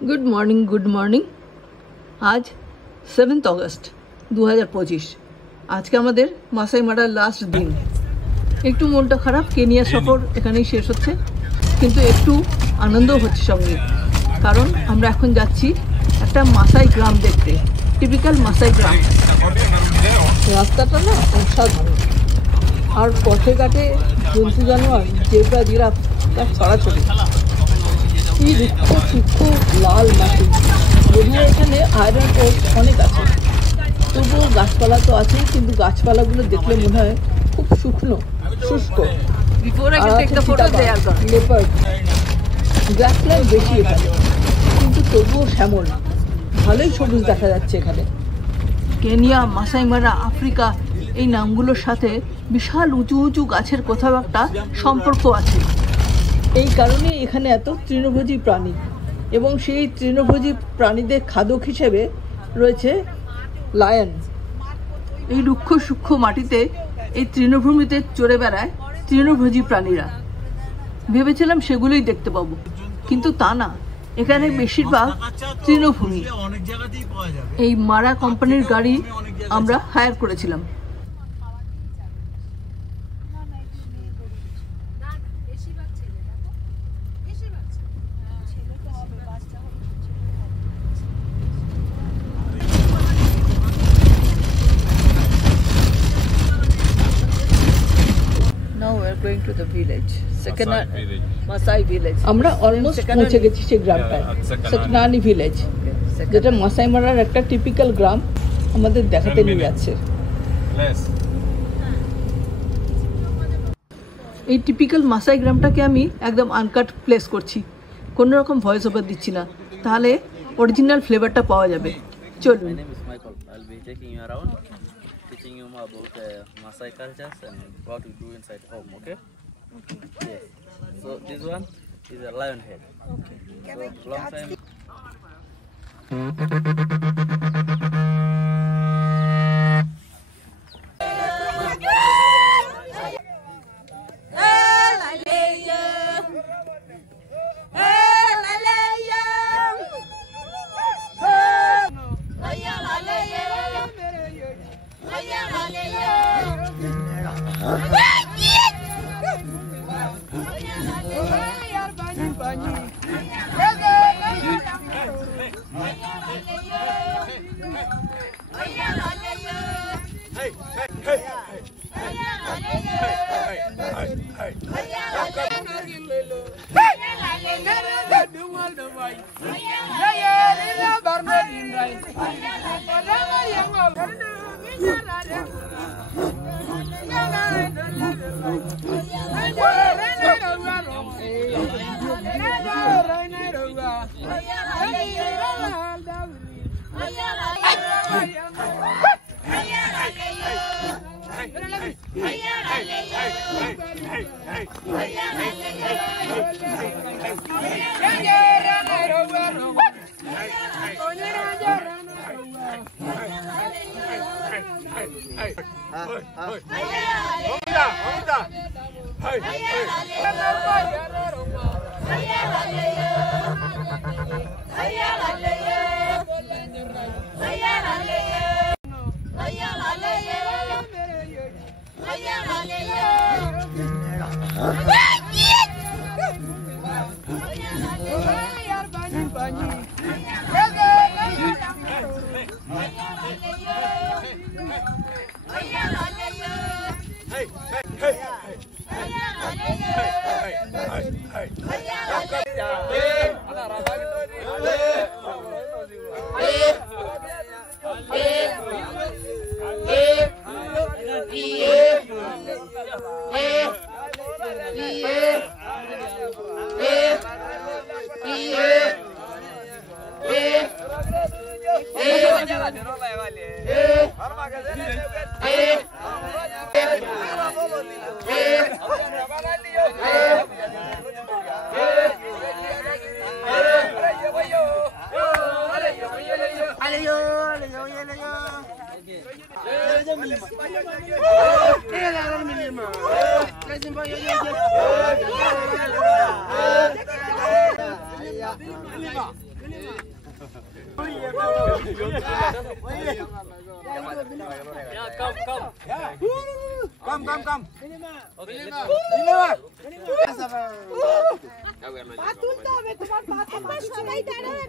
Good morning आज 7 अगस्त 2025 आज के आमादेर मासाई मारार लास्ट दिन एकटू मनटा खराब केनिया सफर एखानेई शेष होच्छे किन्तु एकटू आनंद होच्छे संगे कारण आमरा एखन जाচ্ছি একটা মাসাই গ্রাম দেখতে টিপিক্যাল মাসাই গ্রাম রাস্তাটা না অসাধারণ আর পথে ঘাটে জন্তু জানোয়ার জেব্রা জিরাফ তার ছড়াছড়ি এই রুক্ষ সূক্ষ্ম লাল মাটি যদিও এখানে আয়রন ওর অনেক আছে তবুও গাছপালা তো আছে কিন্তু গাছপালাগুলো দেখলে মনে হয় খুব শুকনো শুষ্ক লেপার্ড গ্রাসল্যান্ড বেশি এখানে কিন্তু তবুও শ্যামল ভালোই সবুজ দেখা যাচ্ছে এখানে কেনিয়া মাসাই মারা আফ্রিকা এই নামগুলোর সাথে বিশাল উঁচু উঁচু গাছের কোথাও একটা সম্পর্ক আছে এই কারণে এখানে এত তৃণভোজী প্রাণী এবং সেই তৃণভোজী প্রাণীদের খাদ্য হিসেবে রয়েছে লায়ন এই রুক্ষ সূক্ষ্ম মাটিতে এই তৃণভূমিতে চড়ে বেড়ায় তৃণভোজী প্রাণীরা ভেবেছিলাম সেগুলোই দেখতে পাবো কিন্তু তা না এখানে বেশিরভাগ তৃণভূমি এই মারা কোম্পানির গাড়ি আমরা হায়ার করেছিলাম Going to the village, Masai village. আমরা অলমোস্ট পৌঁছে গেছি সেই গ্রামটায় সেকনানি ভিলেজ যেটা মাসাই মারার একটা টিপিক্যাল গ্রাম আমাদের দেখাতে নিয়ে যাচ্ছে এই টিপিক্যাল মাসাই গ্রামটাকে আমি একদম আনকাট প্লেস করছি কোনো রকম ভয়েস ওভার দিচ্ছি না তাহলে অরিজিনাল ফ্লেভারটা পাওয়া যাবে চলুন teaching you more about Maasai cultures and what we do inside home, okay? Yes. So this one is a lion head. Okay. So long time.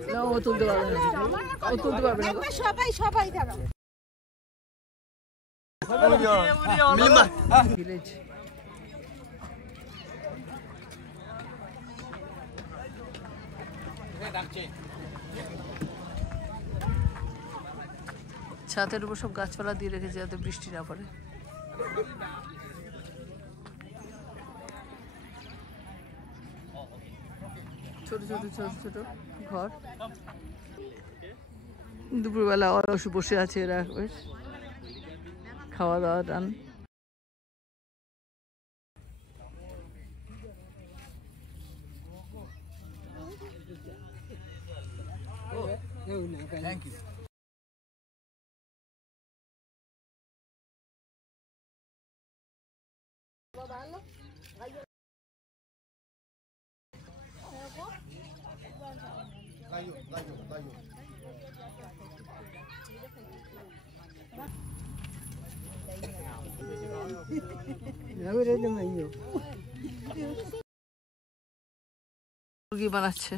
না, ও তুলতে পারবে না, ও তুলতে পারবে না। সবাই দাঁড়াও। ভিলেজ ছাদের উপর সব গাছপালা দিয়ে রেখেছে যাতে বৃষ্টি না পড়ে। ছোট ছোট ছোট ছোট ঘর। দুপুরবেলা অলস বসে আছে এরা, বেশ খাওয়া দাওয়া টান। মুরগি বানাচ্ছে।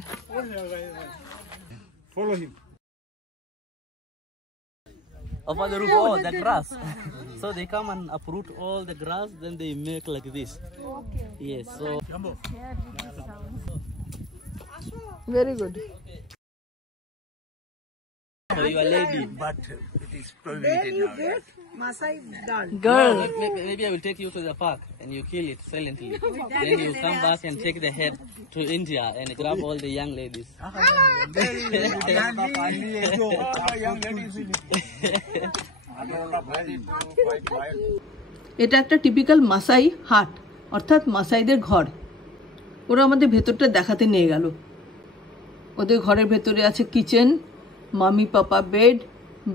Over the roof, oh, the grass. So they come and uproot all the grass, then they make like this. Yes, so. Very good. So you are lady. But it is prohibited now. Girl. Maybe I will take you to the park and you kill it silently. Then you come back and take the head to India and grab all the young ladies. এটা একটা typical মাসাই হাট, অর্থাৎ মাসাইদের ঘর। ওরা আমাদের ভেতরটা দেখাতে নিয়ে গেল। ওদের ঘরের ভেতরে আছে কিচেন, মামি পাপা বেড,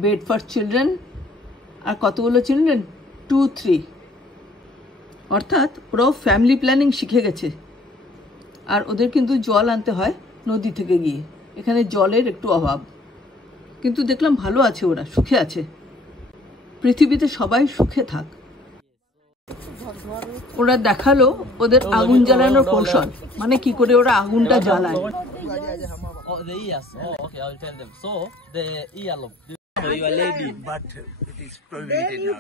বেড ফর চিলড্রেন, আর কতগুলো চিলড্রেন, 2-3। অর্থাৎ ওরাও ফ্যামিলি প্ল্যানিং শিখে গেছে। আর ওদের কিন্তু জল আনতে হয় নদী থেকে গিয়ে, এখানে জলের একটু অভাব। কিন্তু দেখলাম ভালো আছে, ওরা সুখে আছে। পৃথিবীতে সবাই সুখে থাক। ওরা দেখালো ওদের আগুন জ্বালানোর কৌশল, মানে কি করে ওরা আগুনটা জ্বালায়। Oh, the ears. Oh, okay, I will tell them. So, the earlobe. So you are lady. But it is prohibited now.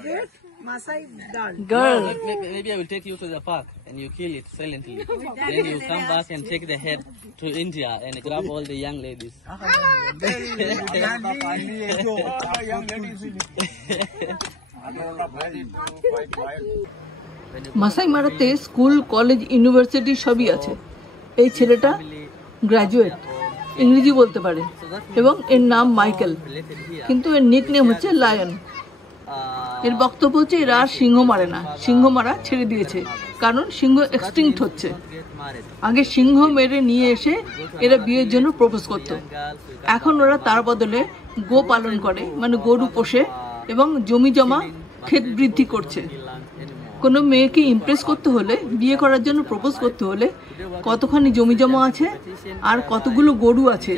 Girl. Maybe I will take you to the park and you kill it silently. Then you come back and take the head to India and grab all the young ladies. Maasai মারাতে school, college, university সবই আছে। এই ছেলেটা graduate, ইংরেজি বলতে পারে এবং এর নাম মাইকেল, কিন্তু এর নিক নেম হচ্ছে লায়ন। এর বক্তব্য হচ্ছে এরা আর সিংহ মারে না, সিংহ মারা ছেড়ে দিয়েছে, কারণ সিংহ এক্সটিংক্ট হচ্ছে। আগে সিংহ মেরে নিয়ে এসে এরা বিয়ের জন্য প্রপোজ করত, এখন ওরা তার বদলে গো পালন করে, মানে গরু পোষে এবং জমি জমা ক্ষেত বৃদ্ধি করছে। কোনো মেয়েকে ইমপ্রেস করতে হলে, বিয়ে করার জন্য প্রপোজ করতে হলে কতখানি জমি জমা আছে আর কতগুলো গরু আছে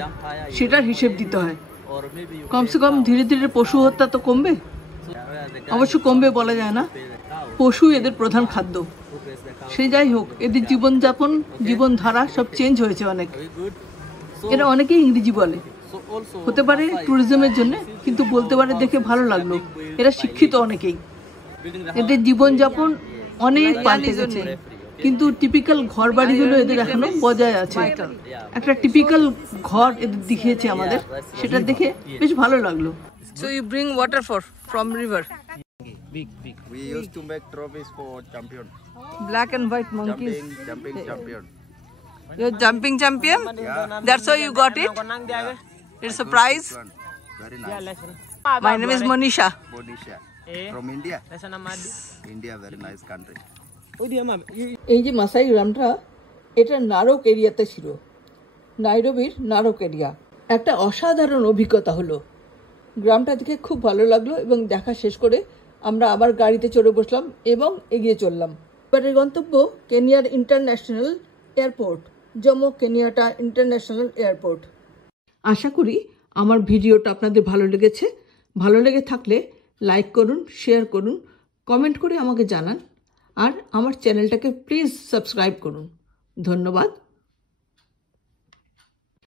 সেটার হিসেব দিতে হয়। কমসে কম ধীরে ধীরে পশু হত্যা তো কমবে, অবশ্য কমবে বলা যায় না, পশু এদের প্রধান খাদ্য। সে যাই হোক, এদের জীবনযাপন, জীবনধারা সব চেঞ্জ হয়েছে অনেক। এরা অনেকেই ইংরেজি বলে, হতে পারে ট্যুরিজমের জন্য, কিন্তু বলতে পারে দেখে ভালো লাগলো। এরা শিক্ষিত অনেকেই। এদের জীবনযাপন অনেক পাল্টে গেছে, কিন্তু টিপিক্যাল ঘর বাড়িগুলো এদের এখনো বজায় আছে। একটা টিপিক্যাল ঘর এদের দেখিয়েছে আমাদের, সেটা দেখে বেশ ভালো লাগলো। So you bring water from river. Big. We used to make trophies for champion. Black and white monkeys. Jumping champion. You're jumping champion? That's why you got it? It's a prize? Very nice. My name is Monisha. Bodisha. From India. India, very nice country. এই যে মাসাই গ্রামটা, এটা নারক এরিয়াতে ছিল, নাইরোবির নারক area. একটা অসাধারণ অভিজ্ঞতা হলো, গ্রামটা দেখে খুব ভালো লাগলো এবং দেখা শেষ করে আমরা আবার গাড়িতে চড়ে বসলাম এবং এগিয়ে চললাম। এবারের গন্তব্য কেনিয়ার ইন্টারন্যাশনাল এয়ারপোর্ট, জমো কেনিয়াটা ইন্টারন্যাশনাল এয়ারপোর্ট। আশা করি আমার ভিডিওটা আপনাদের ভালো লেগেছে, ভালো লেগে থাকলে লাইক করুন, শেয়ার করুন, কমেন্ট করে আমাকে জানান আর আমার চ্যানেলটাকে প্লিজ সাবস্ক্রাইব করুন। ধন্যবাদ।